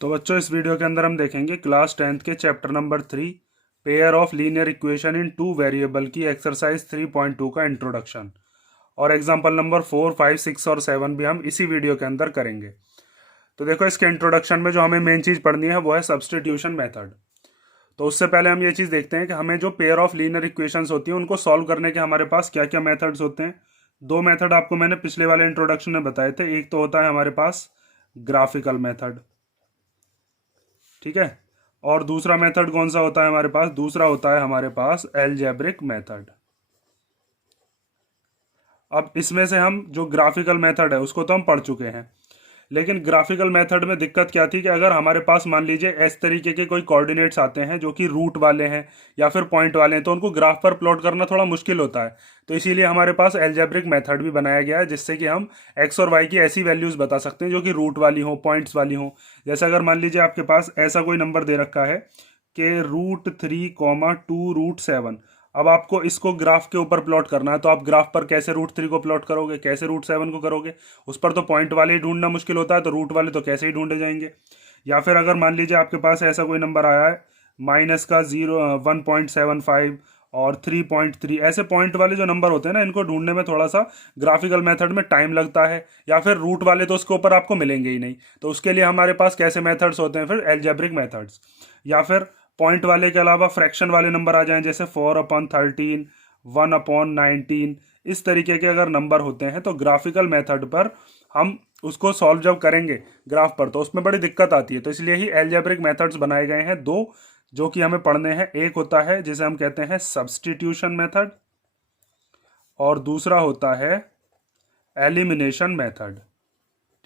तो बच्चों इस वीडियो के अंदर हम देखेंगे क्लास 10th के chapter number 3 pair of linear equation in two variable की एक्सरसाइज 3.2 का इंट्रोडक्शन। और एग्जांपल नंबर 4, 5, 6 और 7 भी हम इसी वीडियो के अंदर करेंगे। तो देखो इसके इंट्रोडक्शन में जो हमें मेन चीज़ पढ़नी है वो है सब्स्टिट्यूशन मेथड। तो उससे पहले हम ये चीज़ देखते हैं कि हमें जो पेयर ऑफ लीनियर इक्वेशंस होती हैं उनको सॉल्व करने के हमारे पास क्या क्या मेथड्स होते हैं। दो मेथड आपको मैंने पिछले वाले इंट्रोडक्शन में बताए थे। एक तो होता है हमारे पास ग्राफिकल मेथड, ठीक है, और दूसरा मेथड कौन सा होता है हमारे पास? दूसरा होता है हमारे पास एल्जेब्रिक मेथड। अब इसमें से हम जो ग्राफिकल मेथड है उसको तो हम पढ़ चुके हैं, लेकिन ग्राफिकल मेथड में दिक्कत क्या थी कि अगर हमारे पास मान लीजिए इस तरीके के कोई कोऑर्डिनेट्स आते हैं जो कि रूट वाले हैं या फिर पॉइंट वाले हैं, तो उनको ग्राफ पर प्लॉट करना थोड़ा मुश्किल होता है। तो इसीलिए हमारे पास एल्जेब्रिक मेथड भी बनाया गया है, जिससे कि हम एक्स और वाई की ऐसी वैल्यूज बता सकते हैं जो कि रूट वाली हो, पॉइंट्स वाली हो। जैसे अगर मान लीजिए आपके पास ऐसा कोई नंबर दे रखा है कि √3, 2√7। अब आपको इसको ग्राफ के ऊपर प्लॉट करना है, तो आप ग्राफ पर कैसे √3 को प्लॉट करोगे, कैसे √7 को करोगे? उस पर तो पॉइंट वाले ही ढूंढना मुश्किल होता है, तो रूट वाले तो कैसे ही ढूंढे जाएंगे। या फिर अगर मान लीजिए आपके पास ऐसा कोई नंबर आया है माइनस का 1.75 और 3.3, ऐसे पॉइंट वाले जो नंबर होते हैं ना, इनको ढूंढने में थोड़ा सा ग्राफिकल मेथड में टाइम लगता है। या फिर रूट वाले तो उसके ऊपर आपको मिलेंगे ही नहीं, तो उसके लिए हमारे पास कैसे मेथड्स होते हैं? फिर एल्जेब्रिक मेथड्स। या फिर पॉइंट वाले के अलावा फ्रैक्शन वाले नंबर आ जाएं, जैसे 4/13, 1/19, इस तरीके के अगर नंबर होते हैं तो ग्राफिकल मेथड पर हम उसको सॉल्व जब करेंगे ग्राफ पर तो उसमें बड़ी दिक्कत आती है। तो इसलिए ही एल्जेब्रिक मेथड्स बनाए गए हैं दो, जो कि हमें पढ़ने हैं। एक होता है जिसे हम कहते हैं सब्स्टिट्यूशन मेथड, और दूसरा होता है एलिमिनेशन मेथड।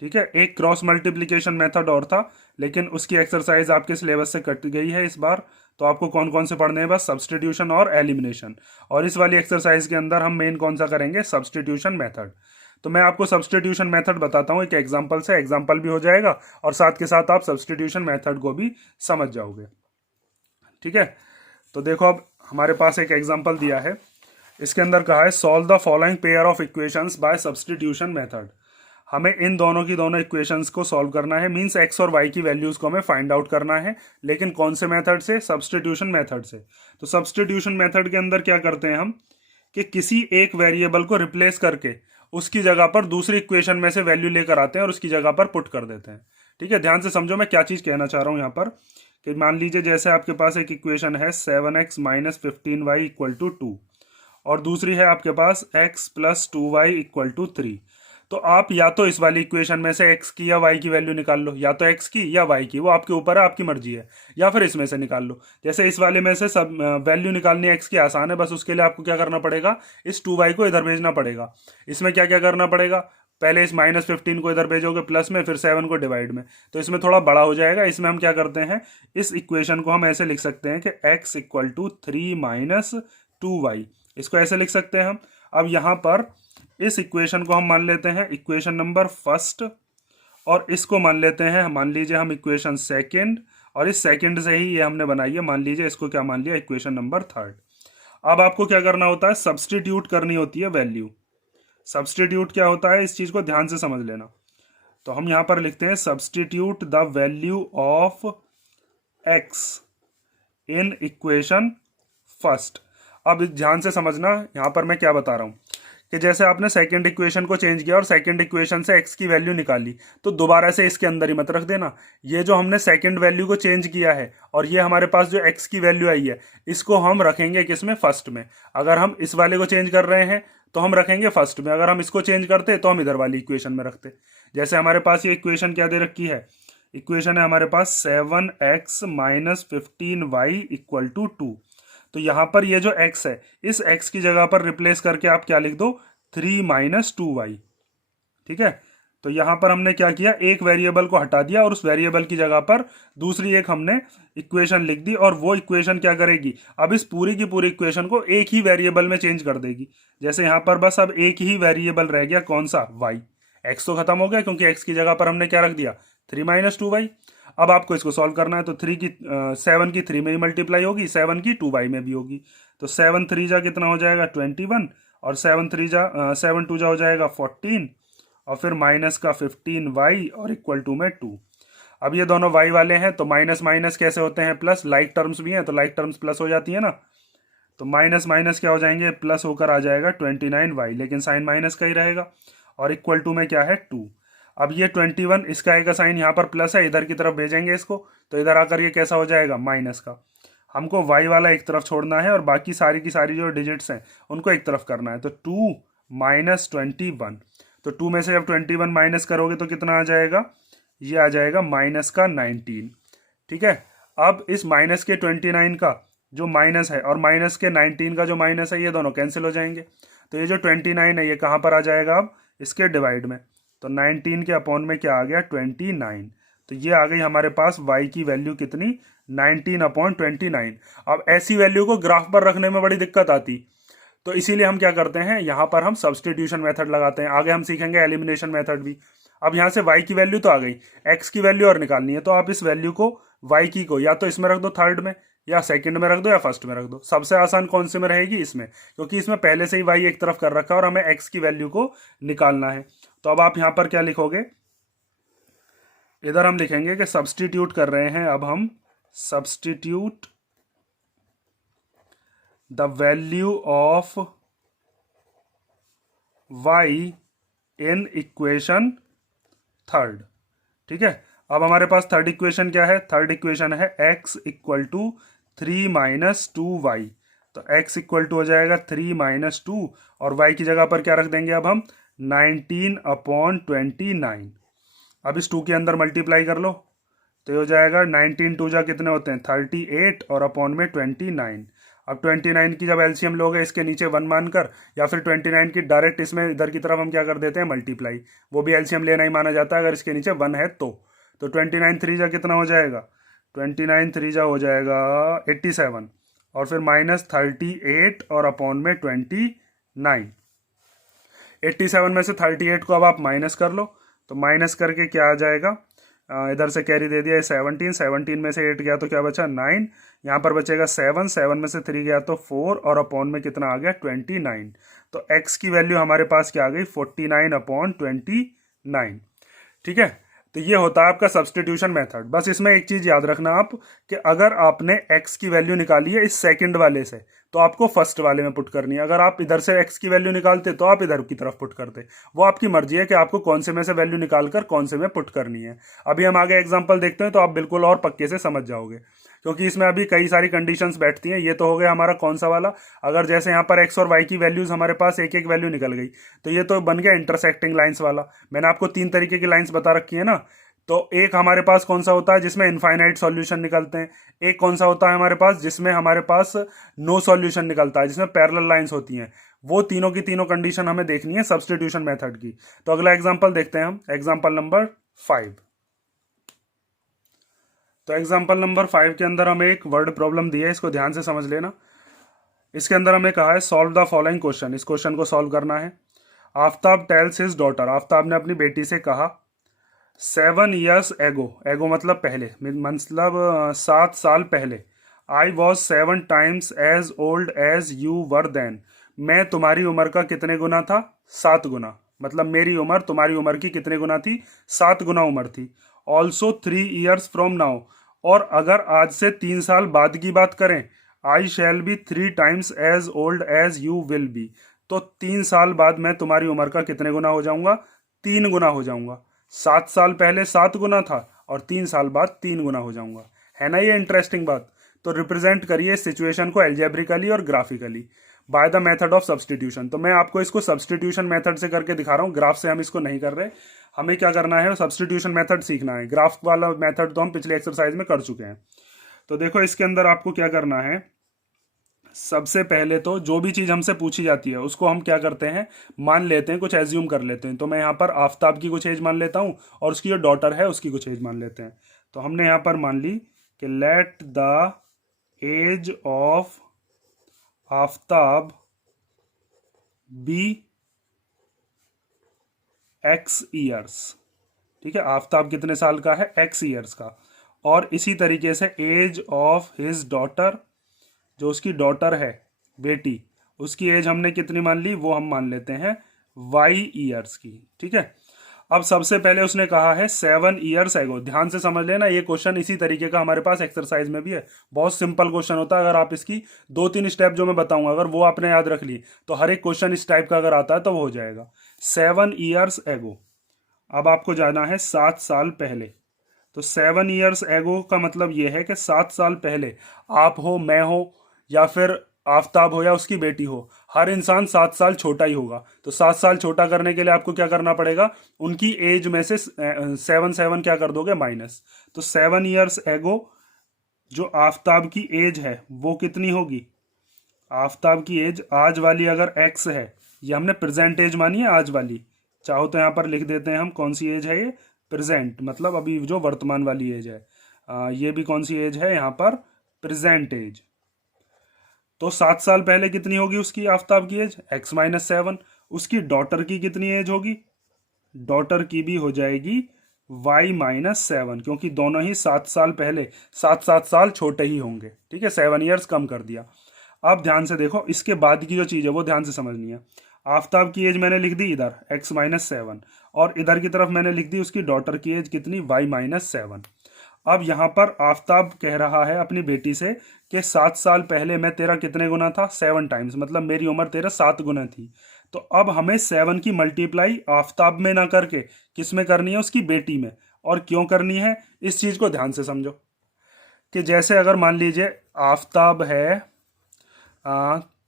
ठीक है, एक क्रॉस मल्टीप्लिकेशन मेथड और था, लेकिन उसकी एक्सरसाइज आपके सिलेबस से कट गई है इस बार। तो आपको कौन कौन से पढ़ने हैं? बस सब्स्टिट्यूशन और एलिमिनेशन। और इस वाली एक्सरसाइज के अंदर हम मेन कौन सा करेंगे? Substitution method. तो मैं आपको सब्स्टिट्यूशन मेथड बताता हूँ एक एग्जांपल से, एग्जांपल भी हो जाएगा और साथ के साथ आप सब्स्टिट्यूशन मेथड को भी समझ जाओगे। ठीक है, तो देखो अब हमारे पास एक एग्जांपल दिया है। इसके अंदर कहा है solve the following pair of equations bye substitution method. हमें इन दोनों की दोनों इक्वेशंस को सॉल्व करना है, मींस एक्स और वाई की वैल्यूज को हमें फाइंड आउट करना है। लेकिन कौन से मेथड से? सब्स्टिट्यूशन मेथड से। तो सब्स्टिट्यूशन मेथड के अंदर क्या करते हैं हम कि किसी एक वेरिएबल को रिप्लेस करके उसकी जगह पर दूसरी इक्वेशन में से वैल्यू लेकर आते हैं और उसकी जगह पर पुट कर देते हैं। ठीक है, ध्यान से समझो मैं क्या चीज कहना चाह रहा हूं यहां पर। कि मान लीजिए जैसे आपके पास एक इक्वेशन है 7x - 15y = 2, और दूसरी है आपके पास x + 2y = 3। तो आप या तो इस वाली इक्वेशन में से x की या y की वैल्यू निकाल लो, या तो x की या y की, वो आपके ऊपर है, आपकी मर्जी है। या फिर इसमें से निकाल लो। जैसे इस वाले में से सब वैल्यू निकालनी x की आसान है, बस उसके लिए आपको क्या करना पड़ेगा? इस 2y को इधर भेजना पड़ेगा। इसमें क्या क्या करना पड़ेगा? पहले इस -15 को इधर भेजोगे प्लस में, फिर 7 को डिवाइड में, तो इसमें थोड़ा बड़ा हो जाएगा। इसमें हम क्या करते हैं, इस इक्वेशन को हम ऐसे लिख सकते हैं कि x = 3 - 2y। इसको ऐसे लिख सकते हैं हम। अब यहां पर इस इक्वेशन को हम मान लेते हैं इक्वेशन नंबर फर्स्ट, और इसको मान लेते हैं, मान लीजिए हम इक्वेशन सेकंड, और इस सेकंड से ही ये हमने बनाई है, मान लीजिए इसको क्या मान लिया? Equation number third. अब आपको क्या करना होता है? सब्स्टिट्यूट करनी होती है वैल्यू। सब्स्टिट्यूट क्या होता है, इस चीज को ध्यान से समझ लेना। तो हम यहां पर लिखते हैं substitute the value of x in equation first. अब ध्यान से समझना यहां पर मैं क्या बता रहा हूं कि जैसे आपने सेकंड इक्वेशन को चेंज किया और सेकंड इक्वेशन से एक्स की वैल्यू निकाली, तो दोबारा से इसके अंदर ही मत रख देना। ये जो हमने सेकंड वैल्यू को चेंज किया है और ये हमारे पास जो एक्स की वैल्यू आई है, इसको हम रखेंगे किसमें? फर्स्ट में। अगर हम इस वाले को चेंज कर रहे हैं तो हम रखेंगे फर्स्ट में, अगर हम इसको चेंज करते तो हम इधर वाली इक्वेशन में रखते। जैसे हमारे पास ये इक्वेशन क्या दे रखी है? इक्वेशन है हमारे पास 7x - 15y = 2। तो यहां पर ये जो x है, इस x की जगह पर रिप्लेस करके आप क्या लिख दो? 3 - 2y। ठीक है, तो यहां पर हमने क्या किया? एक वेरिएबल को हटा दिया और उस वेरिएबल की जगह पर दूसरी एक हमने इक्वेशन लिख दी, और वो इक्वेशन क्या करेगी? अब इस पूरी की पूरी इक्वेशन को एक ही वेरिएबल में चेंज कर देगी। जैसे यहां पर बस अब एक ही वेरिएबल रह गया, कौन सा? y। x तो खत्म हो गया क्योंकि x की जगह पर हमने क्या रख दिया? 3 - 2y। अब आपको इसको सॉल्व करना है, तो 7 की 3 में ही मल्टीप्लाई होगी, 7 की 2y में भी होगी। तो 7 3 जा कितना हो जाएगा? 21, और 7 3 जा 7 2 जा हो जाएगा 14, और फिर माइनस का 15y और = में 2। अब ये दोनों y वाले हैं तो माइनस माइनस कैसे होते हैं प्लस, लाइक टर्म्स भी हैं तो लाइक टर्म्स प्लस हो जाती है ना, तो माइनस माइनस क्या हो जाएंगे, प्लस होकर आ जाएगा 29y, लेकिन साइन माइनस का ही रहेगा, और इक्वल टू में क्या है 2। अब ये 21, इसका आएगा साइन यहाँ पर प्लस है, इधर की तरफ भेजेंगे इसको, तो इधर आकर ये कैसा हो जाएगा माइनस का। हमको y वाला एक तरफ छोड़ना है और बाकी सारी की सारी जो डिजिट्स हैं उनको एक तरफ करना है, तो 2 माइनस 21, तो 2 में से जब 21 माइनस करोगे तो कितना आ जाएगा, ये आ जाएगा माइनस का 19। ठीक है, अब इस माइनस के 29 का जो माइनस है और माइनस के 19 का जो माइनस है, ये दोनों कैंसिल हो जाएंगे, तो ये जो 29 है ये कहाँ पर आ जाएगा अब, इसके डिवाइड में, तो 19 के अपॉन में क्या आ गया 29, तो ये आ गई हमारे पास y की वैल्यू कितनी, 19/29। अब ऐसी वैल्यू को ग्राफ पर रखने में बड़ी दिक्कत आती, तो इसीलिए हम क्या करते हैं, यहाँ पर हम सब्सटीट्यूशन मेथड लगाते हैं। आगे हम सीखेंगे एलिमिनेशन मेथड भी। अब यहाँ से y की वैल्यू तो आ गई, x की वैल्यू और निकालनी है, तो आप इस वैल्यू को y की को या तो इसमें रख दो थर्ड में, या सेकंड में रख दो, या फर्स्ट में रख दो। सबसे आसान कौन से में रहेगी, इसमें, क्योंकि इसमें पहले से ही y एक तरफ कर रखा है और हमें x की वैल्यू को निकालना है। तो अब आप यहाँ पर क्या लिखोगे, इधर हम लिखेंगे कि सब्सटीट्यूट कर रहे हैं, अब हम substitute the value of y in equation third. ठीक है, अब हमारे पास थर्ड इक्वेशन क्या है, थर्ड इक्वेशन है x equal to 3 minus 2y, तो x इक्वल टू हो जाएगा 3 माइनस 2, और y की जगह पर क्या रख देंगे अब हम 19/29। अब इस 2 के अंदर मल्टीप्लाई कर लो, तो ये हो जाएगा 19 2 जा कितने होते हैं 38, और अपॉन में 29। अब 29 की जब एलसीएम लोगे इसके नीचे 1 मानकर, या फिर 29 की डायरेक्ट इसमें इधर की तरफ हम क्या कर देते हैं मल्टीप्लाई, वो भी एलसीएम लेना ही माना जाता है अगर इसके नीचे 1 है तो 29 3 जा कितना हो जाएगा, 29 3 जा हो जाएगा 87, और फिर माइनस 38 और अपॉन में 29। 87 में से 38 को अब आप माइनस कर लो, तो माइनस करके क्या आ जाएगा, इधर से कैरी दे दिया 17, 17 में से 8 गया तो क्या बचा 9, यहाँ पर बचेगा 7, 7 में से 3 गया तो 4, और अपॉन में कितना आ गया 29। तो x की वैल्यू हमारे पास क्या आ गई 49/29। ठीक है, तो ये होता है आपका सब्सटीट्यूशन मेथड। बस इसमें एक चीज याद रखना आप, कि अगर आपने x की वैल्यू निकाली है इस सेकंड वाले से, तो आपको फर्स्ट वाले में पुट करनी है। अगर आप इधर से x की वैल्यू निकालते तो आप इधर की तरफ पुट करते, वो आपकी मर्जी है कि आपको कौन से में से वैल्यू निकालकर कौन से में पुट करनी है। अभी हम आगे एग्जांपल देखते हैं तो आप बिल्कुल और पक्के से समझ जाओगे, क्योंकि इसमें अभी कई सारी कंडीशंस बैठती हैं। ये तो हो गया हमारा कौन सा वाला, अगर जैसे यहाँ पर x और y की वैल्यूज हमारे पास एक एक वैल्यू निकल गई, तो ये तो बन गया इंटरसेक्टिंग लाइंस वाला। मैंने आपको 3 तरीके की लाइंस बता रखी है ना, तो एक हमारे पास कौन सा होता है जिसमें इनफाइनाइट सॉल्यूशन निकलते हैं, एक कौन सा होता है हमारे पास जिसमें हमारे पास नो सॉल्यूशन निकलता है, जिसमें पैरेलल लाइंस होती हैं। वो तीनों की तीनों कंडीशन हमें देखनी है सब्सटीट्यूशन मेथड की। तो अगला एग्जांपल देखते हैं हम, एग्जांपल नंबर 5। तो एग्जांपल नंबर 5 के अंदर हमें एक वर्ड प्रॉब्लम दी है, इसको ध्यान से समझ लेना। इसके अंदर हमें कहा है सॉल्व द फॉलोइंग क्वेश्चन, इस क्वेश्चन को सॉल्व करना है। Aftab tales his daughter, Aftab ने अपनी बेटी से कहा 7 years एगो, एगो मतलब पहले, मतलब 7 साल पहले, I was 7 times as old as you were then, मैं तुम्हारी उम्र का कितने गुना था 7 गुना, मतलब मेरी उम्र तुम्हारी उम्र की कितने गुना थी 7 गुना उम्र थी। ऑल्सो 3 years फ्रॉम नाउ, और अगर आज से 3 साल बाद की बात करें, I shall be 3 times as old as you will be, तो 3 साल बाद मैं तुम्हारी उम्र का कितने गुना हो जाऊंगा 3 गुना हो जाऊंगा। 7 साल पहले 7 गुना था और 3 साल बाद 3 गुना हो जाऊंगा। है ना ये इंटरेस्टिंग बात। तो रिप्रेजेंट करिए सिचुएशन को एल्जेब्रिकली और graphically by the method of substitution. तो मैं आपको इसको सब्सटीट्यूशन मेथड से करके दिखा रहा हूँ, ग्राफ से हम इसको नहीं कर रहे। हमें क्या करना है, सब्सटीट्यूशन मेथड सीखना है। ग्राफ वाला मेथड तो हम पिछले एक्सरसाइज में कर चुके हैं। तो देखो इसके अंदर आपको क्या करना है, सबसे पहले तो जो भी चीज़ हमसे पूछी जाती है उसको हम क्या करते हैं, मान लेते हैं, कुछ एज्यूम कर लेते हैं। तो मैं यहाँ पर आफ्ताब की कुछ एज मान लेता हूँ और उसकी जो डॉटर है उसकी कुछ एज मान लेते हैं। तो हमने यहाँ पर मान ली कि let the age of Aftab be x years. ठीक है, आफ्ताब कितने साल का है, x ईयर्स का। और इसी तरीके से एज ऑफ हिज डॉटर, जो उसकी डॉटर है बेटी, उसकी एज हमने कितनी मान ली, वो हम मान लेते हैं y ईयर्स की। ठीक है, अब सबसे पहले उसने कहा है 7 years एगो। ध्यान से समझ लेना, ये क्वेश्चन इसी तरीके का हमारे पास एक्सरसाइज में भी है। बहुत सिंपल क्वेश्चन होता है। अगर आप इसकी 2-3 स्टेप जो मैं बताऊंगा अगर वो आपने याद रख ली तो हर एक क्वेश्चन इस टाइप का अगर आता है तो वो हो जाएगा। 7 years एगो, अब आपको जाना है 7 साल पहले। तो 7 years एगो का मतलब ये है कि 7 साल पहले आप हो, मैं हो, या फिर आफताब हो या उसकी बेटी हो, हर इंसान 7 साल छोटा ही होगा। तो 7 साल छोटा करने के लिए आपको क्या करना पड़ेगा, उनकी एज में से 7 क्या कर दोगे, माइनस। तो 7 years एगो जो आफताब की एज है वो कितनी होगी, आफताब की एज आज वाली अगर एक्स है, ये हमने प्रेजेंट एज मानी है आज वाली, चाहो तो यहाँ पर लिख देते हैं हम कौन सी एज है, ये प्रेजेंट मतलब अभी जो वर्तमान वाली एज है। ये भी कौन सी एज है यहाँ पर, प्रेजेंट एज। तो 7 साल पहले कितनी होगी उसकी आफताब की एज, x-7। उसकी डॉटर की कितनी एज होगी, डॉटर की भी हो जाएगी y-7, क्योंकि दोनों ही 7 साल पहले 7 साल छोटे ही होंगे। ठीक है, 7 years कम कर दिया। अब ध्यान से देखो, इसके बाद की जो चीज़ है वो ध्यान से समझनी है। आफताब की एज मैंने लिख दी इधर x-7, और इधर की तरफ मैंने लिख दी उसकी डॉटर की एज कितनी, y-7। अब यहाँ पर आफताब कह रहा है अपनी बेटी से कि 7 साल पहले मैं तेरा कितने गुना था, 7 टाइम्स, मतलब मेरी उम्र तेरा 7 गुना थी। तो अब हमें 7 की मल्टीप्लाई आफताब में ना करके किस में करनी है, उसकी बेटी में। और क्यों करनी है, इस चीज को ध्यान से समझो कि जैसे अगर मान लीजिए आफताब है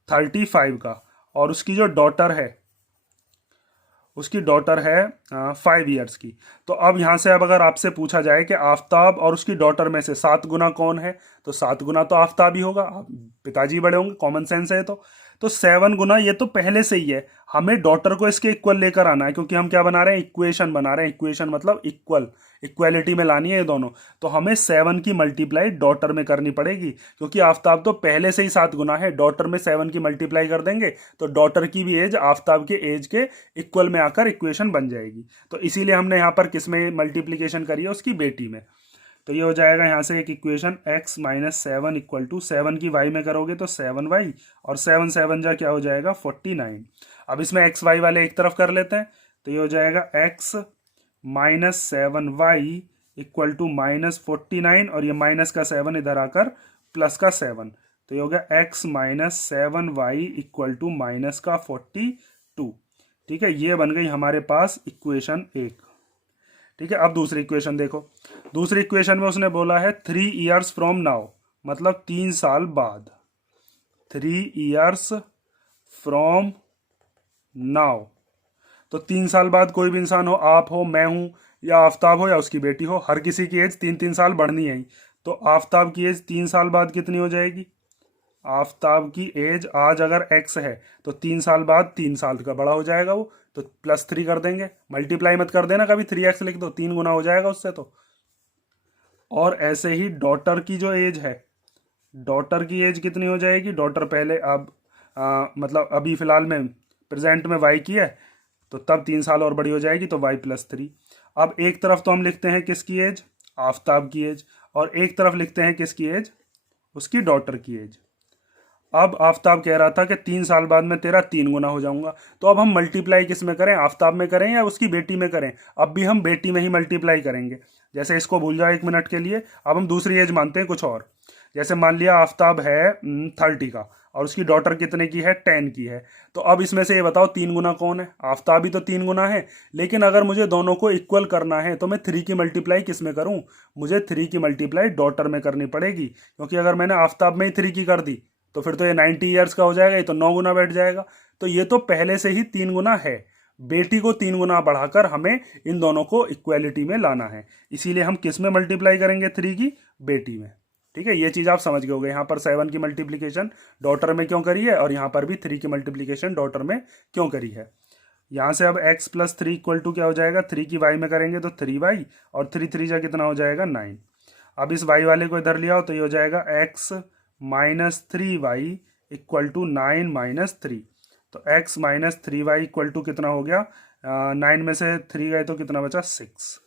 35 का, और उसकी जो डॉटर है उसकी डॉटर है 5 years की। तो अब यहाँ से अब अगर आपसे पूछा जाए कि आफताब और उसकी डॉटर में से 7 गुना कौन है, तो 7 गुना तो आफताब ही होगा, पिताजी बड़े होंगे, कॉमन सेंस है। तो 7 गुना ये तो पहले से ही है, हमें डॉटर को इसके इक्वल लेकर आना है, क्योंकि हम क्या बना रहे हैं, इक्वेशन बना रहे हैं। इक्वेशन मतलब इक्वल, इक्वालिटी में लानी है ये दोनों। तो हमें 7 की मल्टीप्लाई डॉटर में करनी पड़ेगी, क्योंकि आफताब तो पहले से ही 7 गुना है। डॉटर में 7 की मल्टीप्लाई कर देंगे तो डॉटर की भी एज आफताब के एज के इक्वल में आकर इक्वेशन बन जाएगी। तो इसीलिए हमने यहाँ पर किस में मल्टीप्लीकेशन करी है, उसकी बेटी में। तो ये हो जाएगा यहाँ से एक इक्वेशन x-7 इक्वल टू 7 की y में करोगे तो 7y, और 7 7 जा क्या हो जाएगा 49। अब इसमें एक्स वाई वाले एक तरफ कर लेते हैं, तो ये हो जाएगा x-7y इक्वल टू -49, और ये माइनस का 7 इधर आकर प्लस का 7। तो ये हो गया x-7y इक्वल टू माइनस का 42। ठीक है, ये बन गई हमारे पास इक्वेशन 1। ठीक है, अब दूसरी इक्वेशन देखो। दूसरी इक्वेशन में उसने बोला है 3 years फ्रॉम नाउ, मतलब 3 साल बाद। 3 years फ्रॉम नाउ, तो 3 साल बाद कोई भी इंसान हो, आप हो, मैं हूं, या आफताब हो या उसकी बेटी हो, हर किसी की एज 3-3 साल बढ़नी है। तो आफताब की एज 3 साल बाद कितनी हो जाएगी, आफताब की एज आज अगर x है तो 3 साल बाद 3 साल का बड़ा हो जाएगा वो, तो +3 कर देंगे। मल्टीप्लाई मत कर देना कभी, 3x लिख दो, 3 गुना हो जाएगा उससे। तो और ऐसे ही डॉटर की जो एज है, डॉटर की एज कितनी हो जाएगी, डॉटर पहले अब मतलब अभी फिलहाल में प्रेजेंट में y की है, तो तब 3 साल और बड़ी हो जाएगी, तो y+3। अब एक तरफ तो हम लिखते हैं किसकी एज, आफताब की एज, और एक तरफ लिखते हैं किसकी एज, उसकी डॉटर की एज। अब आफताब कह रहा था कि 3 साल बाद मैं तेरा 3 गुना हो जाऊंगा। तो अब हम मल्टीप्लाई किस में करें, आफताब में करें या उसकी बेटी में करें, अब भी हम बेटी में ही मल्टीप्लाई करेंगे। जैसे इसको भूल जाओ 1 मिनट के लिए, अब हम दूसरी एज मानते हैं कुछ और। जैसे मान लिया आफताब है 30 का, और उसकी डॉटर कितने की है, 10 की है। तो अब इसमें से ये बताओ 3 गुना कौन है, आफताब ही तो 3 गुना है। लेकिन अगर मुझे दोनों को इक्वल करना है तो मैं 3 की मल्टीप्लाई किस में करूं, मुझे 3 की मल्टीप्लाई डॉटर में करनी पड़ेगी, क्योंकि अगर मैंने आफताब में ही 3 की कर दी तो फिर तो ये 90 years का हो जाएगा, ये तो 9 गुना बैठ जाएगा। तो ये तो पहले से ही 3 गुना है, बेटी को 3 गुना बढ़ाकर हमें इन दोनों को इक्वालिटी में लाना है। इसीलिए हम किस में मल्टीप्लाई करेंगे, 3 की बेटी में। ठीक है, ये चीज आप समझ गए होगे। यहाँ पर 7 की मल्टीप्लीकेशन डॉटर में क्यों करी है, और यहाँ पर भी 3 की मल्टीप्लीकेशन डॉटर में क्यों करी है। यहाँ से अब x+3 इक्वल टू क्या हो जाएगा, 3 की y में करेंगे तो 3y, और 3 3 जा कितना हो जाएगा 9। अब इस y वाले को इधर ले आओ तो ये हो जाएगा x-3y इक्वल टू 9-3। तो x-3y इक्वल टू कितना हो गया, 9 में से 3 गए तो कितना बचा, 6।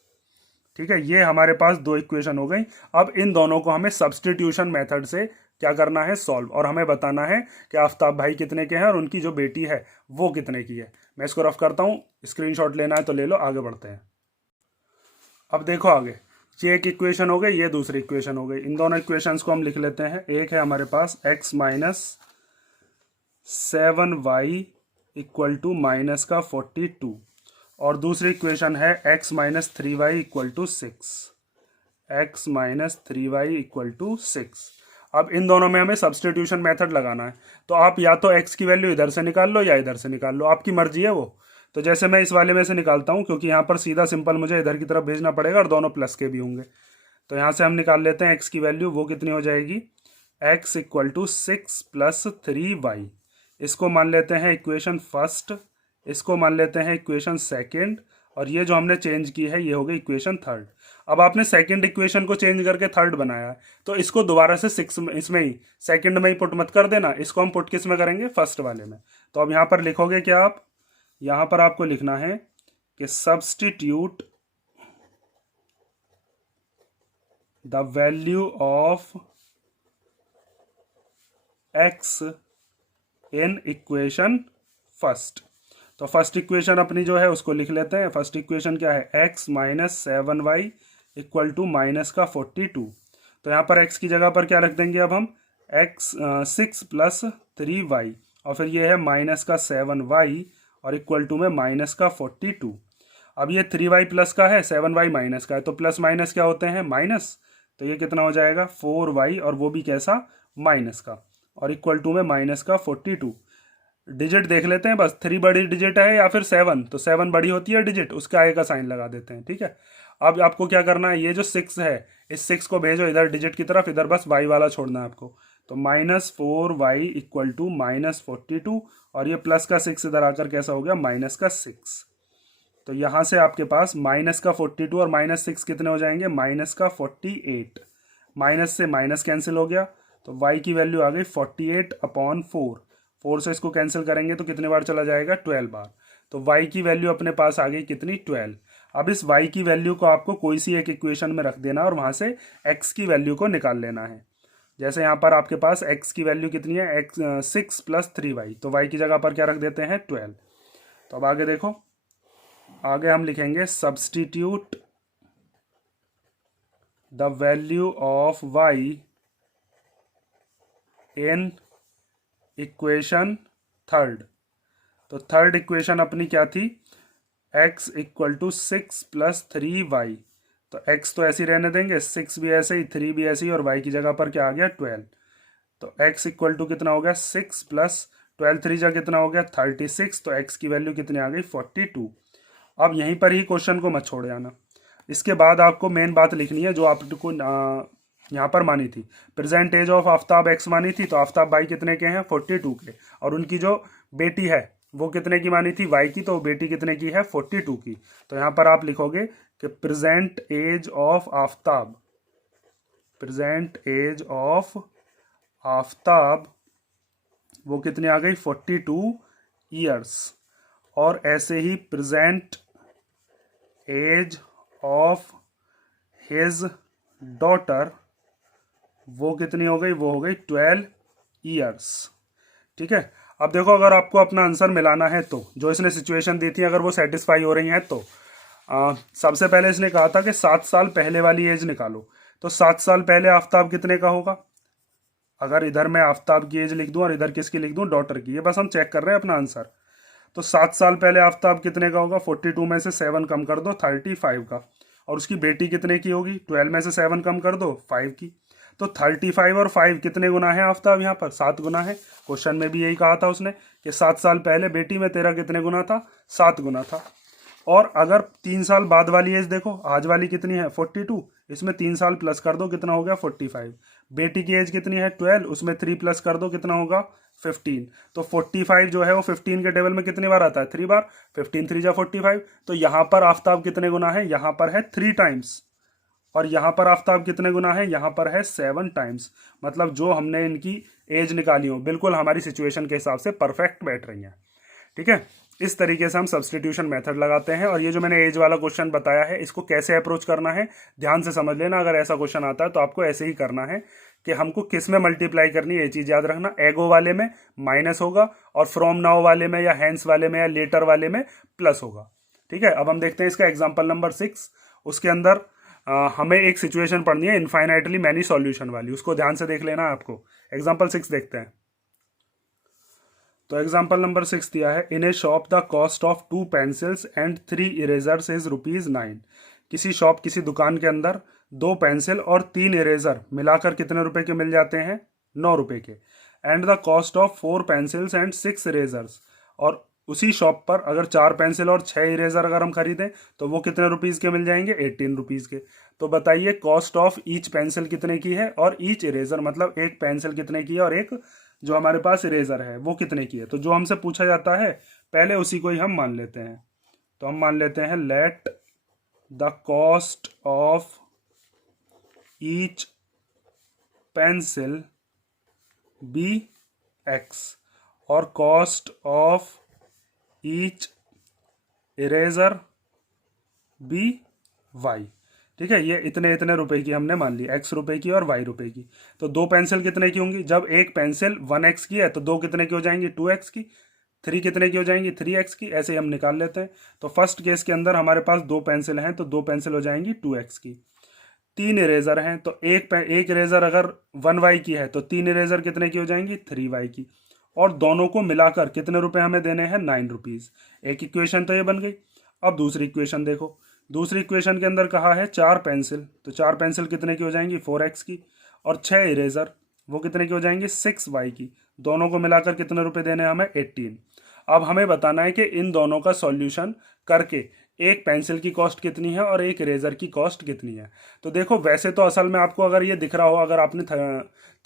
ठीक है, ये हमारे पास 2 इक्वेशन हो गई। अब इन दोनों को हमें सब्स्टिट्यूशन मेथड से क्या करना है, सॉल्व, और हमें बताना है कि आफताब भाई कितने के हैं और उनकी जो बेटी है वो कितने की है। मैं इसको रफ करता हूँ, स्क्रीनशॉट लेना है तो ले लो, आगे बढ़ते हैं। अब देखो आगे, ये एक इक्वेशन हो गई, ये दूसरी इक्वेशन हो गई। इन दोनों इक्वेशंस को हम लिख लेते हैं। एक है हमारे पास x minus 7y equal to minus का 42, और दूसरी इक्वेशन है x minus 3y equal to 6, x minus 3y equal to 6। अब इन दोनों में हमें सब्सटीट्यूशन मेथड लगाना है, तो आप या तो x की वैल्यू इधर से निकाल लो या इधर से निकाल लो, आपकी मर्जी है वो। तो जैसे मैं इस वाले में से निकालता हूँ, क्योंकि यहाँ पर सीधा सिंपल मुझे इधर की तरफ भेजना पड़ेगा और दोनों प्लस के भी होंगे। तो यहाँ से हम निकाल लेते हैं x की वैल्यू, वो कितनी हो जाएगी, x equal to 6 plus 3y। इसको मान लेते हैं इक्वेशन फर्स्ट, इसको मान लेते हैं इक्वेशन सेकेंड, और ये जो हमने चेंज की है ये हो गई इक्वेशन थर्ड। अब आपने सेकंड इक्वेशन को चेंज करके थर्ड बनाया है, तो इसको दोबारा से 6 में, इसमें ही सेकंड में ही पुट मत कर देना, इसको हम पुट किस में करेंगे, फर्स्ट वाले में। तो अब यहाँ पर लिखोगे क्या आप, यहाँ पर आपको लिखना है कि substitute the value of x in equation first. तो फर्स्ट इक्वेशन अपनी जो है उसको लिख लेते हैं। फर्स्ट इक्वेशन क्या है, x minus 7y equal to minus का 42। तो यहाँ पर x की जगह पर क्या रख देंगे अब हम, 6 प्लस 3y, और फिर ये है माइनस का 7y और इक्वल टू में माइनस का 42। अब ये 3y प्लस का है, 7y माइनस का है, तो प्लस माइनस क्या होते हैं, माइनस। तो ये कितना हो जाएगा, 4y, और वो भी कैसा, माइनस का, और इक्वल टू में माइनस का 42। डिजिट देख लेते हैं बस, 3 बड़ी डिजिट है या फिर 7, तो 7 बड़ी होती है डिजिट, उसके आगे का साइन लगा देते हैं, ठीक है। अब आपको क्या करना है, ये जो 6 है, इस 6 को भेजो इधर डिजिट की तरफ, इधर बस y वाला छोड़ना है आपको। तो minus 4y equal to minus 42, और ये प्लस का 6 इधर आकर कैसा हो गया, माइनस का 6। तो यहाँ से आपके पास माइनस का 42 और माइनस 6 कितने हो जाएंगे, माइनस का 48। माइनस से माइनस कैंसिल हो गया, तो y की वैल्यू आ गई 48/4। 4 से इसको कैंसिल करेंगे तो कितने बार चला जाएगा, 12 बार। तो y की वैल्यू अपने पास आ गई कितनी, 12। अब इस y की वैल्यू को आपको कोई सी एक इक्वेशन में रख देना और वहाँ से x की वैल्यू को निकाल लेना है। जैसे यहाँ पर आपके पास x की वैल्यू कितनी है, 6 प्लस 3y, तो y की जगह पर क्या रख देते हैं, 12। तो अब आगे देखो, आगे हम लिखेंगे substitute the value of y in equation third. तो थर्ड इक्वेशन अपनी क्या थी, x equal to 6 plus 3y। तो x तो ऐसे ही रहने देंगे, 6 भी ऐसे ही, 3 भी ऐसे ही, और y की जगह पर क्या आ गया, 12। तो x इक्वल टू कितना हो गया, 6 प्लस 12, 3 जा कितना हो गया, 36। तो x की वैल्यू कितनी आ गई, 42। अब यहीं पर ही क्वेश्चन को मत छोड़ जाना। इसके बाद आपको मेन बात लिखनी है जो आपको यहाँ पर मानी थी, present age of Aftab x मानी थी, तो आफ्ताब भाई कितने के हैं, 42 के, और उनकी जो बेटी है वो कितने की मानी थी, y की, तो बेटी कितने की है, 42 की। तो यहाँ पर आप लिखोगे कि present age of Aftab, present age of Aftab वो कितनी आ गई, 42 ईयर्स। और ऐसे ही present age of his daughter वो कितनी हो गई, वो हो गई 12 ईयर्स, ठीक है। अब देखो, अगर आपको अपना आंसर मिलाना है तो जो इसने सिचुएशन दी थी अगर वो सेटिस्फाई हो रही है तो सबसे पहले इसने कहा था कि 7 साल पहले वाली एज निकालो। तो 7 साल पहले आफ्ताब कितने का होगा, अगर इधर मैं आफ्ताब की एज लिख दूं और इधर किसकी लिख दूं, डॉटर की, ये बस हम चेक कर रहे हैं अपना आंसर। तो 7 साल पहले आफ्ताब कितने का होगा, 42 में से 7 कम कर दो, 35 का, और उसकी बेटी कितने की होगी, 12 में से 7 कम कर दो, 5 की। तो 35 और 5 कितने गुना है आफ्ताब, यहाँ पर 7 गुना है। क्वेश्चन में भी यही कहा था उसने कि 7 साल पहले बेटी में तेरा कितने गुना था, 7 गुना था। और अगर 3 साल बाद वाली एज देखो, आज वाली कितनी है, 42, इसमें 3 साल प्लस कर दो, कितना हो गया, 45। बेटी की एज कितनी है, 12, उसमें 3 प्लस कर दो, कितना होगा, 15। तो 45 जो है वो 15 के टेबल में कितनी बार आता है, 3 बार, 15 3 जा 45। तो यहाँ पर आफ्ताब कितने गुना है, यहाँ पर है 3 टाइम्स, और यहाँ पर आफ्ताब कितने गुना है, यहाँ पर है 7 टाइम्स। मतलब जो हमने इनकी एज निकाली हो बिल्कुल हमारी सिचुएशन के हिसाब से परफेक्ट बैठ रही हैं, ठीक है। इस तरीके से हम सब्स्टिट्यूशन मेथड लगाते हैं। और ये जो मैंने एज वाला क्वेश्चन बताया है, इसको कैसे अप्रोच करना है ध्यान से समझ लेना। अगर ऐसा क्वेश्चन आता है तो आपको ऐसे ही करना है कि हमको किस में मल्टीप्लाई करनी है, ये चीज़ याद रखना। एगो वाले में माइनस होगा और फ्रॉम नाउ वाले में या हैंस वाले में या लेटर वाले में प्लस होगा। ठीक है, अब हम देखते हैं इसका एग्जाम्पल नंबर 6। उसके अंदर हमें एक सिचुएशन पढ़नी है इनफाइनाइटली मैनी सॉल्यूशन वाली, उसको ध्यान से देख लेना है आपको। एग्जाम्पल 6 देखते हैं। तो एग्जाम्पल नंबर 6 दिया है, in a shop the cost of 2 pencils and 3 erasers is ₹9। किसी शॉप, किसी दुकान के अंदर 2 पेंसिल और 3 इरेजर मिलाकर कितने रुपए के मिल जाते हैं? 9 रुपए के। And the cost of 4 pencils and 6 erasers, और उसी शॉप पर अगर 4 पेंसिल और 6 इरेजर अगर हम खरीदें तो वो कितने रुपीज़ के मिल जाएंगे? 18 रुपीज़ के। तो बताइए कॉस्ट ऑफ ईच पेंसिल कितने की है और ईच इरेजर, मतलब एक पेंसिल कितने की है और एक जो हमारे पास इरेजर है वो कितने की है। तो जो हमसे पूछा जाता है पहले उसी को ही हम मान लेते हैं। तो हम मान लेते हैं let the cost of each pencil be x और cost of each eraser be y. ठीक है, ये इतने इतने रुपए की हमने मान ली, x रुपए की और y रुपए की। तो 2 पेंसिल कितने की होंगी? जब एक पेंसिल 1x की है तो 2 कितने की हो जाएंगी? 2x की। 3 कितने की हो जाएंगी? 3x की। ऐसे ही हम निकाल लेते हैं। तो फर्स्ट केस के अंदर हमारे पास 2 पेंसिल हैं तो 2 पेंसिल हो जाएंगी 2x की। 3 इरेजर हैं तो एक इरेजर अगर 1y की है तो 3 इरेजर कितने की हो जाएंगी? 3y की। और दोनों को मिलाकर कितने रुपए हमें देने हैं? 9 रुपीज़। एक इक्वेशन तो ये बन गई। अब दूसरी इक्वेशन देखो। दूसरी इक्वेशन के अंदर कहा है 4 पेंसिल, तो 4 पेंसिल कितने की हो जाएंगी? 4x की। और 6 इरेजर वो कितने की हो जाएंगी? 6y की। दोनों को मिलाकर कितने रुपए देने हैं हमें? 18। अब हमें बताना है कि इन दोनों का सॉल्यूशन करके एक पेंसिल की कॉस्ट कितनी है और एक इरेजर की कॉस्ट कितनी है। तो देखो वैसे तो असल में आपको अगर ये दिख रहा हो, अगर आपने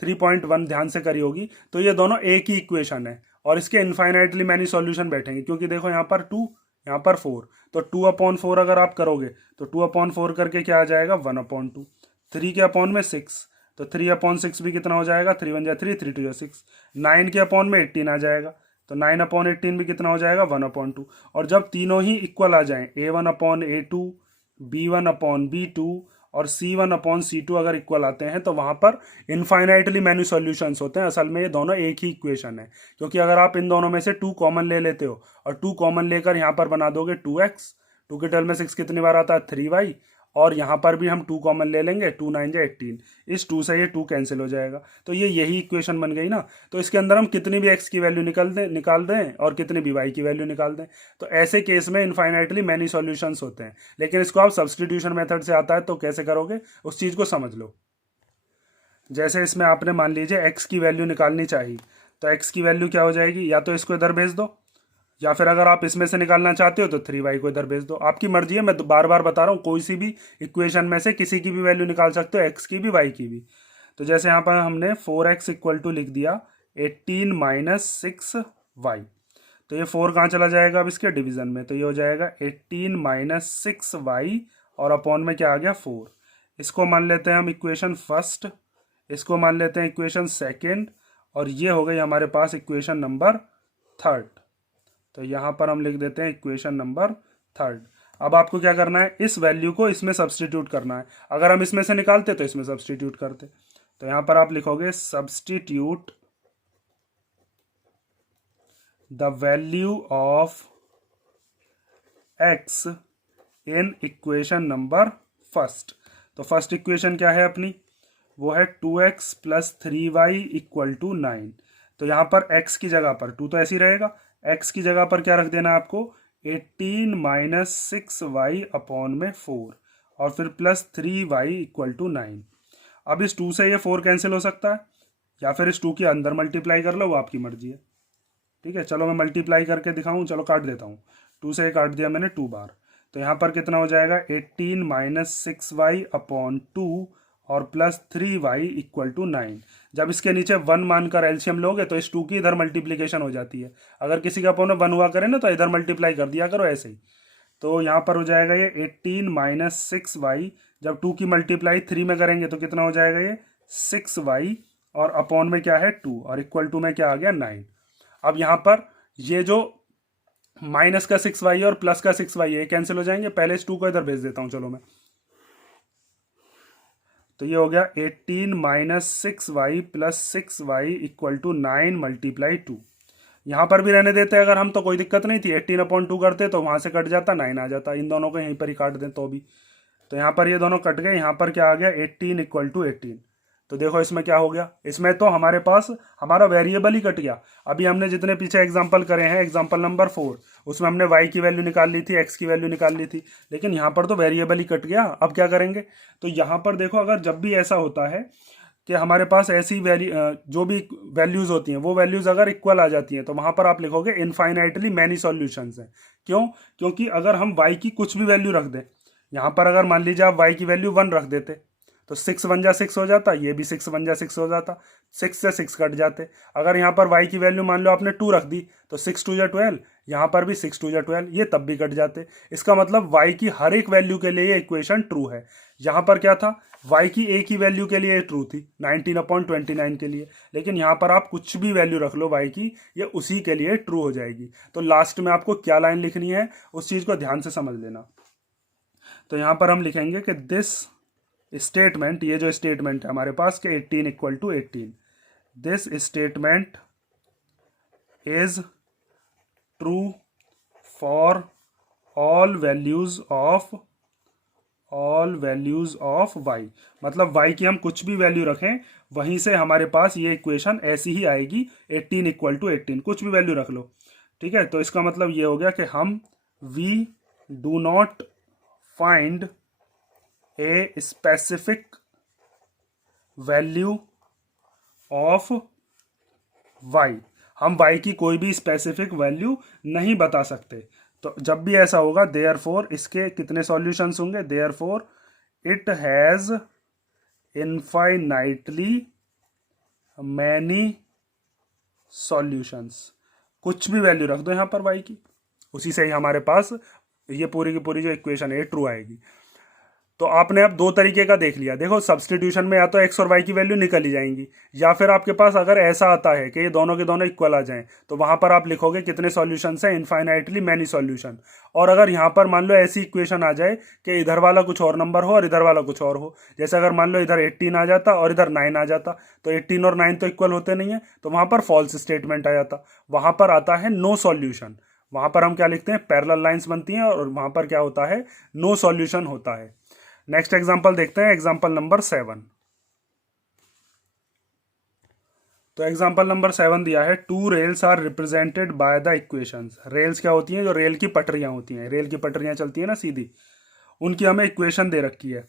3.1 ध्यान से करी होगी तो ये दोनों एक ही इक्वेशन है और इसके इनफाइनाइटली मैनी सॉल्यूशन बैठेंगे, क्योंकि देखो यहाँ पर 2, यहाँ पर 4, तो 2/4 अगर आप करोगे तो 2/4 करके क्या आ जाएगा? 1/2। 3 के अपॉन में 6, तो 3/6 भी कितना हो जाएगा? 3 1 जा 3, 3 2 जा 6। 9 के अपॉन में 18 आ जाएगा, तो 9/18 भी कितना हो जाएगा? 1/2। और जब तीनों ही इक्वल आ जाएं, A1/A2, B1/B2 और C1/C2 अगर इक्वल आते हैं तो वहां पर इनफाइनाइटली मैनी सॉल्यूशंस होते हैं। असल में ये दोनों एक ही इक्वेशन है, क्योंकि अगर आप इन दोनों में से 2 कॉमन ले लेते हो और 2 कॉमन लेकर यहाँ पर बना दोगे 2x, 2 के टर्म में 6 कितनी बार आता है? 3y। और यहाँ पर भी हम 2 कॉमन ले लेंगे, 2 9 जा 18। इस 2 से ये 2 कैंसिल हो जाएगा, तो ये यही इक्वेशन बन गई ना। तो इसके अंदर हम कितनी भी x की वैल्यू निकाल दें और कितनी भी y की वैल्यू निकाल दें। तो ऐसे केस में इनफाइनाइटली मैनी सॉल्यूशंस होते हैं। लेकिन इसको आप सब्स्टिट्यूशन मेथड से आता है तो कैसे करोगे उस चीज़ को समझ लो। जैसे इसमें आपने मान लीजिए x की वैल्यू निकालनी चाहिए, तो x की वैल्यू क्या हो जाएगी? या तो इसको इधर भेज दो, या फिर अगर आप इसमें से निकालना चाहते हो तो 3y को इधर भेज दो। आपकी मर्जी है, मैं बार बार बता रहा हूँ, कोई सी भी इक्वेशन में से किसी की भी वैल्यू निकाल सकते हो, x की भी y की भी। तो जैसे यहाँ पर हमने 4x इक्वल टू लिख दिया 18 माइनस 6y, तो ये 4 कहाँ चला जाएगा अब इसके डिवीजन में? तो ये हो जाएगा 18 माइनस 6y और अपॉन में क्या आ गया? 4। इसको मान लेते हैं हम इक्वेशन फर्स्ट, इसको मान लेते हैं इक्वेशन सेकेंड, और ये हो गई हमारे पास इक्वेशन नंबर थर्ड। तो यहाँ पर हम लिख देते हैं इक्वेशन नंबर थर्ड। अब आपको क्या करना है? इस वैल्यू को इसमें सब्सटीट्यूट करना है। अगर हम इसमें से निकालते तो इसमें सब्सटीट्यूट करते। तो यहाँ पर आप लिखोगे substitute the value of x in equation number first. तो फर्स्ट इक्वेशन क्या है अपनी? वो है 2x plus 3y equal to 9। तो यहाँ पर x की जगह पर 2 तो ऐसे ही रहेगा, x की जगह पर क्या रख देना है आपको? 18 माइनस 6y अपॉन में 4 और फिर प्लस 3y इक्वल टू 9। अब इस 2 से ये 4 कैंसिल हो सकता है, या फिर इस 2 के अंदर मल्टीप्लाई कर लो, वो आपकी मर्जी है। ठीक है, चलो मैं मल्टीप्लाई करके दिखाऊं, चलो काट देता हूँ। 2 से काट दिया मैंने 2 बार, तो यहाँ पर कितना हो जाएगा? 18 माइनस 6y अपॉन 2 और प्लस 3y इक्वल टू 9। जब इसके नीचे 1 मानकर एलसीएम लोगे तो इस 2 की इधर मल्टीप्लीकेशन हो जाती है। अगर किसी का अपॉन 1 हुआ करे ना तो इधर मल्टीप्लाई कर दिया करो ऐसे ही। तो यहाँ पर हो जाएगा ये 18 माइनस 6y, जब 2 की मल्टीप्लाई 3 में करेंगे तो कितना हो जाएगा? ये 6y और अपॉन में क्या है? 2 और इक्वल टू में क्या आ गया? 9। अब यहाँ पर ये जो माइनस का 6y और प्लस का 6y ये कैंसिल हो जाएंगे। पहले इस 2 को इधर भेज देता हूँ चलो मैं। तो ये हो गया 18 minus 6y plus 6y equal to 9 multiply 2। यहाँ पर भी रहने देते अगर हम तो कोई दिक्कत नहीं थी, 18/2 करते तो वहाँ से कट जाता, 9 आ जाता। इन दोनों को यहीं पर ही काट दें तो भी। तो यहाँ पर ये दोनों कट गए, यहाँ पर क्या आ गया 18 इक्वल टू 18। तो देखो इसमें क्या हो गया, इसमें तो हमारे पास हमारा वेरिएबल ही कट गया। अभी हमने जितने पीछे एग्जाम्पल करे हैं, एग्जाम्पल नंबर 4, उसमें हमने y की वैल्यू निकाल ली थी, x की वैल्यू निकाल ली थी, लेकिन यहाँ पर तो वेरिएबल ही कट गया। अब क्या करेंगे, तो यहाँ पर देखो अगर जब भी ऐसा होता है कि हमारे पास ऐसी जो भी वैल्यूज होती हैं वो वैल्यूज अगर इक्वल आ जाती हैं तो वहां पर आप लिखोगे इनफाइनाइटली मैनी सॉल्यूशंस हैं। क्यों? क्योंकि अगर हम y की कुछ भी वैल्यू रख दें, यहाँ पर अगर मान लीजिए आप y की वैल्यू 1 रख देते तो 6 1 जा 6 हो जाता, ये भी 6 1 जा 6 हो जाता, 6 से 6 कट जाते। अगर यहाँ पर y की वैल्यू मान लो आपने 2 रख दी तो 6 2 जा 12, यहाँ पर भी 6 2 जा 12, ये तब भी कट जाते। इसका मतलब y की हर एक वैल्यू के लिए ये इक्वेशन ट्रू है। यहाँ पर क्या था, y की एक ही वैल्यू के लिए ट्रू थी 19/29 के लिए, लेकिन यहाँ पर आप कुछ भी वैल्यू रख लो y की, ये उसी के लिए ट्रू हो जाएगी। तो लास्ट में आपको क्या लाइन लिखनी है उस चीज़ को ध्यान से समझ लेना। तो यहाँ पर हम लिखेंगे कि दिस स्टेटमेंट, ये जो स्टेटमेंट है हमारे पास कि 18 equal to 18, this statement is true for all values of y। मतलब y की हम कुछ भी वैल्यू रखें वहीं से हमारे पास ये इक्वेशन ऐसी ही आएगी 18 इक्वल टू 18, कुछ भी वैल्यू रख लो। ठीक है, तो इसका मतलब ये हो गया कि हम we do not find a specific value of y, हम y की कोई भी स्पेसिफिक वैल्यू नहीं बता सकते। तो जब भी ऐसा होगा देयरफॉर इसके कितने सॉल्यूशंस होंगे, therefore it has infinitely many solutions. कुछ भी वैल्यू रख दो यहाँ पर y की, उसी से ही हमारे पास ये पूरी की पूरी जो इक्वेशन है ट्रू आएगी। तो आपने अब दो तरीके का देख लिया। देखो सब्सटीट्यूशन में या तो x और y की वैल्यू निकल ही जाएंगी, या फिर आपके पास अगर ऐसा आता है कि ये दोनों के दोनों इक्वल आ जाएं तो वहां पर आप लिखोगे कितने सॉल्यूशंस हैं, इनफाइनाइटली मैनी सॉल्यूशन। और अगर यहाँ पर मान लो ऐसी इक्वेशन आ जाए कि इधर वाला कुछ और नंबर हो और इधर वाला कुछ और हो, जैसे अगर मान लो इधर 18 आ जाता और इधर 9 आ जाता, तो 18 और 9 तो इक्वल होते नहीं है, तो वहां पर फॉल्स स्टेटमेंट आ जाता। वहां पर आता है नो सॉल्यूशन। वहां पर हम क्या लिखते हैं, पैरेलल लाइंस बनती हैं और वहां पर क्या होता है, नो सॉल्यूशन होता है। नेक्स्ट एग्जांपल देखते हैं, एग्जांपल नंबर 7। तो एग्जांपल नंबर 7 दिया है, 2 rails are represented by the equations. Rails क्या होती हैं, जो रेल की पटरियां होती हैं, रेल की पटरियां चलती हैं ना सीधी, उनकी हमें इक्वेशन दे रखी है।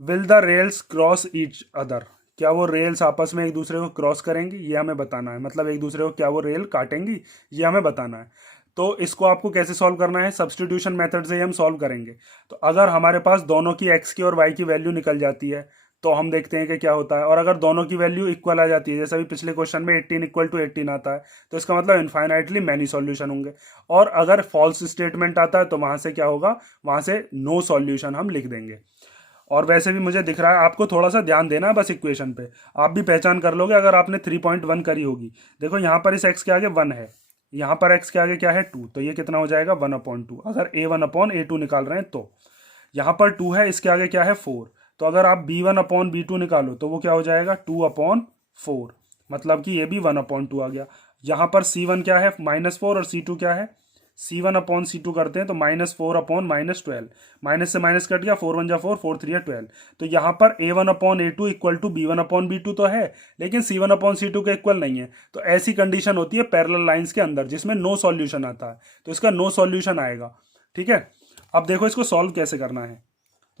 Will the rails cross each other, क्या वो रेल्स आपस में एक दूसरे को क्रॉस करेंगी, ये हमें बताना है। मतलब एक दूसरे को क्या वो रेल काटेंगी, ये हमें बताना है। तो इसको आपको कैसे सॉल्व करना है, सब्स्टिट्यूशन मेथड से ही हम सॉल्व करेंगे। तो अगर हमारे पास दोनों की x की और y की वैल्यू निकल जाती है तो हम देखते हैं कि क्या होता है। और अगर दोनों की वैल्यू इक्वल आ जाती है, जैसे अभी पिछले क्वेश्चन में 18 इक्वल टू 18 आता है, तो इसका मतलब इनफाइनाइटली मैनी सॉल्यूशन होंगे। और अगर फॉल्स स्टेटमेंट आता है तो वहां से क्या होगा, वहां से नो सॉल्यूशन हम लिख देंगे। और वैसे भी मुझे दिख रहा है, आपको थोड़ा सा ध्यान देना है बस इक्वेशन पे, आप भी पहचान कर लोगे अगर आपने 3.1 करी होगी। देखो यहाँ पर इस x के आगे 1 है, यहाँ पर x के आगे क्या है 2, तो ये कितना हो जाएगा 1/2। अगर a1/a2 निकाल रहे हैं तो यहाँ पर 2 है, इसके आगे क्या है 4, तो अगर आप b1/b2 निकालो तो वो क्या हो जाएगा 2/4, मतलब कि ये भी 1/2 आ गया। यहाँ पर c1 क्या है -4 और c2 क्या है, c1/c2 करते हैं तो -4/-12, माइनस से माइनस कट गया, 4 1 जा 4, 4 3 या 12। तो यहाँ पर a1/a2 इक्वल टू b1/b2 तो है, लेकिन c1/c2 के इक्वल नहीं है। तो ऐसी कंडीशन होती है पैरेलल लाइंस के अंदर जिसमें नो सॉल्यूशन आता है, तो इसका नो सॉल्यूशन आएगा। ठीक है, अब देखो इसको सॉल्व कैसे करना है।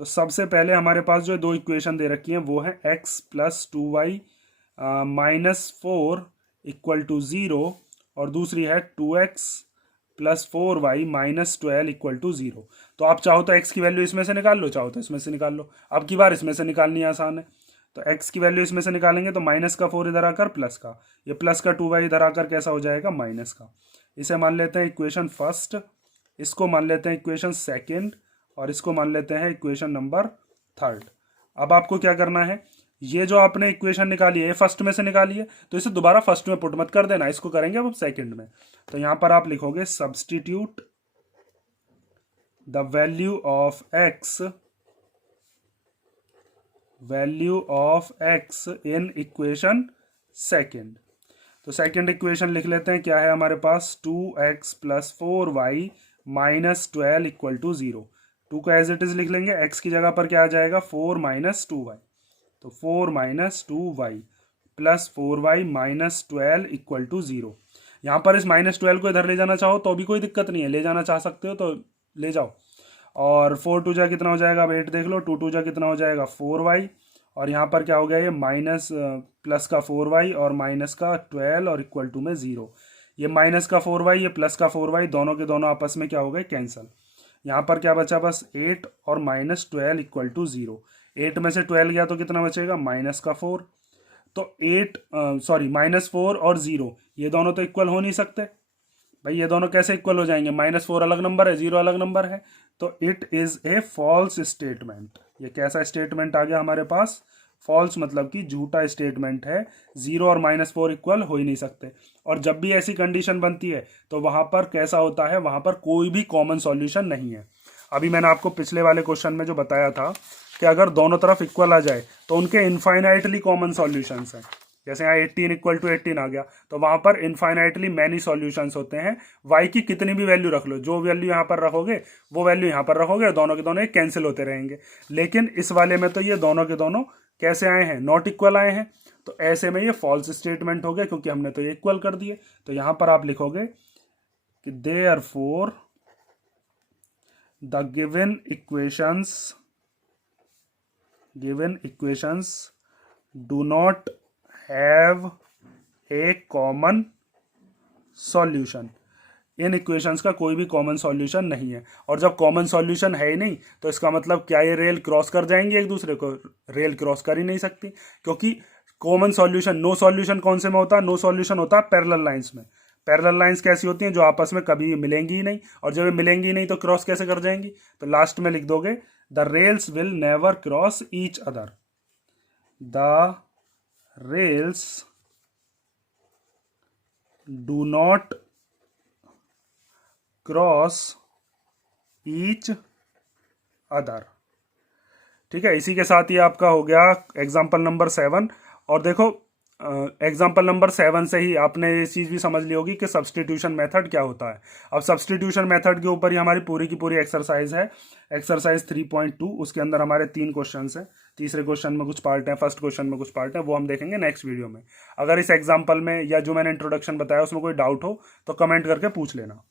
तो सबसे पहले हमारे पास जो दो इक्वेशन दे रखी हैं वो है x + 2y -4 = 0 और दूसरी है 2x + 4y -12 = 0। तो आप चाहो तो x की वैल्यू इसमें से निकाल लो, चाहो तो इसमें से निकाल लो। अब की बार इसमें से निकालनी आसान है, तो x की वैल्यू इसमें से निकालेंगे तो माइनस का 4 इधर आकर प्लस का, ये प्लस का 2y इधर आकर कैसा हो जाएगा माइनस का। इसे मान लेते हैं इक्वेशन फर्स्ट, इसको मान लेते हैं इक्वेशन सेकेंड और इसको मान लेते हैं इक्वेशन नंबर थर्ड। अब आपको क्या करना है, ये जो आपने इक्वेशन निकाली है फर्स्ट में से निकाली है, तो इसे दोबारा फर्स्ट में पुट मत कर देना, इसको करेंगे अब सेकंड में। तो यहाँ पर आप लिखोगे substitute the value of x in equation second. तो सेकेंड इक्वेशन लिख लेते हैं, क्या है हमारे पास 2x plus 4y minus 12 equal to 0। 2 को एज इट इज लिख लेंगे, x की जगह पर क्या आ जाएगा 4 माइनस 2y, तो 4 minus 2y plus 4y minus 12 equal to 0। यहाँ पर इस माइनस 12 को इधर ले जाना चाहो तो भी कोई दिक्कत नहीं है, ले जाना चाह सकते हो तो ले जाओ। और 4 टू जा कितना हो जाएगा, अब 8 देख लो, 2 टू जा कितना हो जाएगा 4y, और यहाँ पर क्या हो गया ये माइनस प्लस का 4y और माइनस का 12 और इक्वल टू में 0। ये माइनस का 4y ये प्लस का 4y दोनों के दोनों आपस में क्या हो गए कैंसिल। यहाँ पर क्या बचा बस 8 और माइनस 12 इक्वल टू 0। 8 में से 12 गया तो कितना बचेगा माइनस का 4। तो 8 सॉरी माइनस 4 और 0 ये दोनों तो इक्वल हो नहीं सकते भाई, ये दोनों कैसे इक्वल हो जाएंगे, माइनस 4 अलग नंबर है, 0 अलग नंबर है, तो it is a false statement. ये कैसा स्टेटमेंट आ गया हमारे पास, फॉल्स मतलब कि झूठा स्टेटमेंट है, 0 और माइनस 4 इक्वल हो ही नहीं सकते। और जब भी ऐसी कंडीशन बनती है तो वहां पर कैसा होता है, वहां पर कोई भी कॉमन सॉल्यूशन नहीं है। अभी मैंने आपको पिछले वाले क्वेश्चन में जो बताया था कि अगर दोनों तरफ इक्वल आ जाए तो उनके इनफाइनाइटली कॉमन सॉल्यूशंस हैं। जैसे यहाँ 18 इक्वल टू 18 आ गया तो वहां पर इनफाइनाइटली मैनी सॉल्यूशंस होते हैं। y की कितनी भी वैल्यू रख लो, जो वैल्यू यहाँ पर रखोगे वो वैल्यू यहाँ पर रखोगे, दोनों के दोनों कैंसिल होते रहेंगे। लेकिन इस वाले में तो ये दोनों के दोनों कैसे आए हैं, नॉट इक्वल आए हैं, तो ऐसे में ये फॉल्स स्टेटमेंट हो गया क्योंकि हमने तो ये इक्वल कर दिए। तो यहाँ पर आप लिखोगे कि therefore the given equations do not have a common solution. In equations का कोई भी कॉमन सॉल्यूशन नहीं है। और जब कॉमन सॉल्यूशन है ही नहीं तो इसका मतलब क्या ये रेल क्रॉस कर जाएंगे एक दूसरे को, रेल क्रॉस कर ही नहीं सकती, क्योंकि कॉमन सॉल्यूशन नो सॉल्यूशन कौन से में होता है, नो सॉल्यूशन होता है पैरेलल लाइंस में। पैरेलल लाइंस कैसी होती हैं, जो आपस में कभी मिलेंगी ही नहीं, और जब ये मिलेंगी ही नहीं तो क्रॉस कैसे कर जाएंगी, तो लास्ट में लिख दोगे the rails will never cross each other, the rails do not cross each other. ठीक है, इसी के साथ ही आपका हो गया एग्जाम्पल नंबर 7। और देखो एग्जाम्पल नंबर 7 से ही आपने ये चीज़ भी समझ ली होगी कि सब्सटीट्यूशन मेथड क्या होता है। अब सब्सटीट्यूशन मेथड के ऊपर ही हमारी पूरी की पूरी एक्सरसाइज है, एक्सरसाइज 3.2। उसके अंदर हमारे 3 क्वेश्चन हैं, तीसरे क्वेश्चन में कुछ पार्ट है, फर्स्ट क्वेश्चन में कुछ पार्ट है, वो हम देखेंगे नेक्स्ट वीडियो में। अगर इस एग्जाम्पल में या जो मैंने इंट्रोडक्शन बताया उसमें कोई डाउट हो तो कमेंट करके पूछ लेना।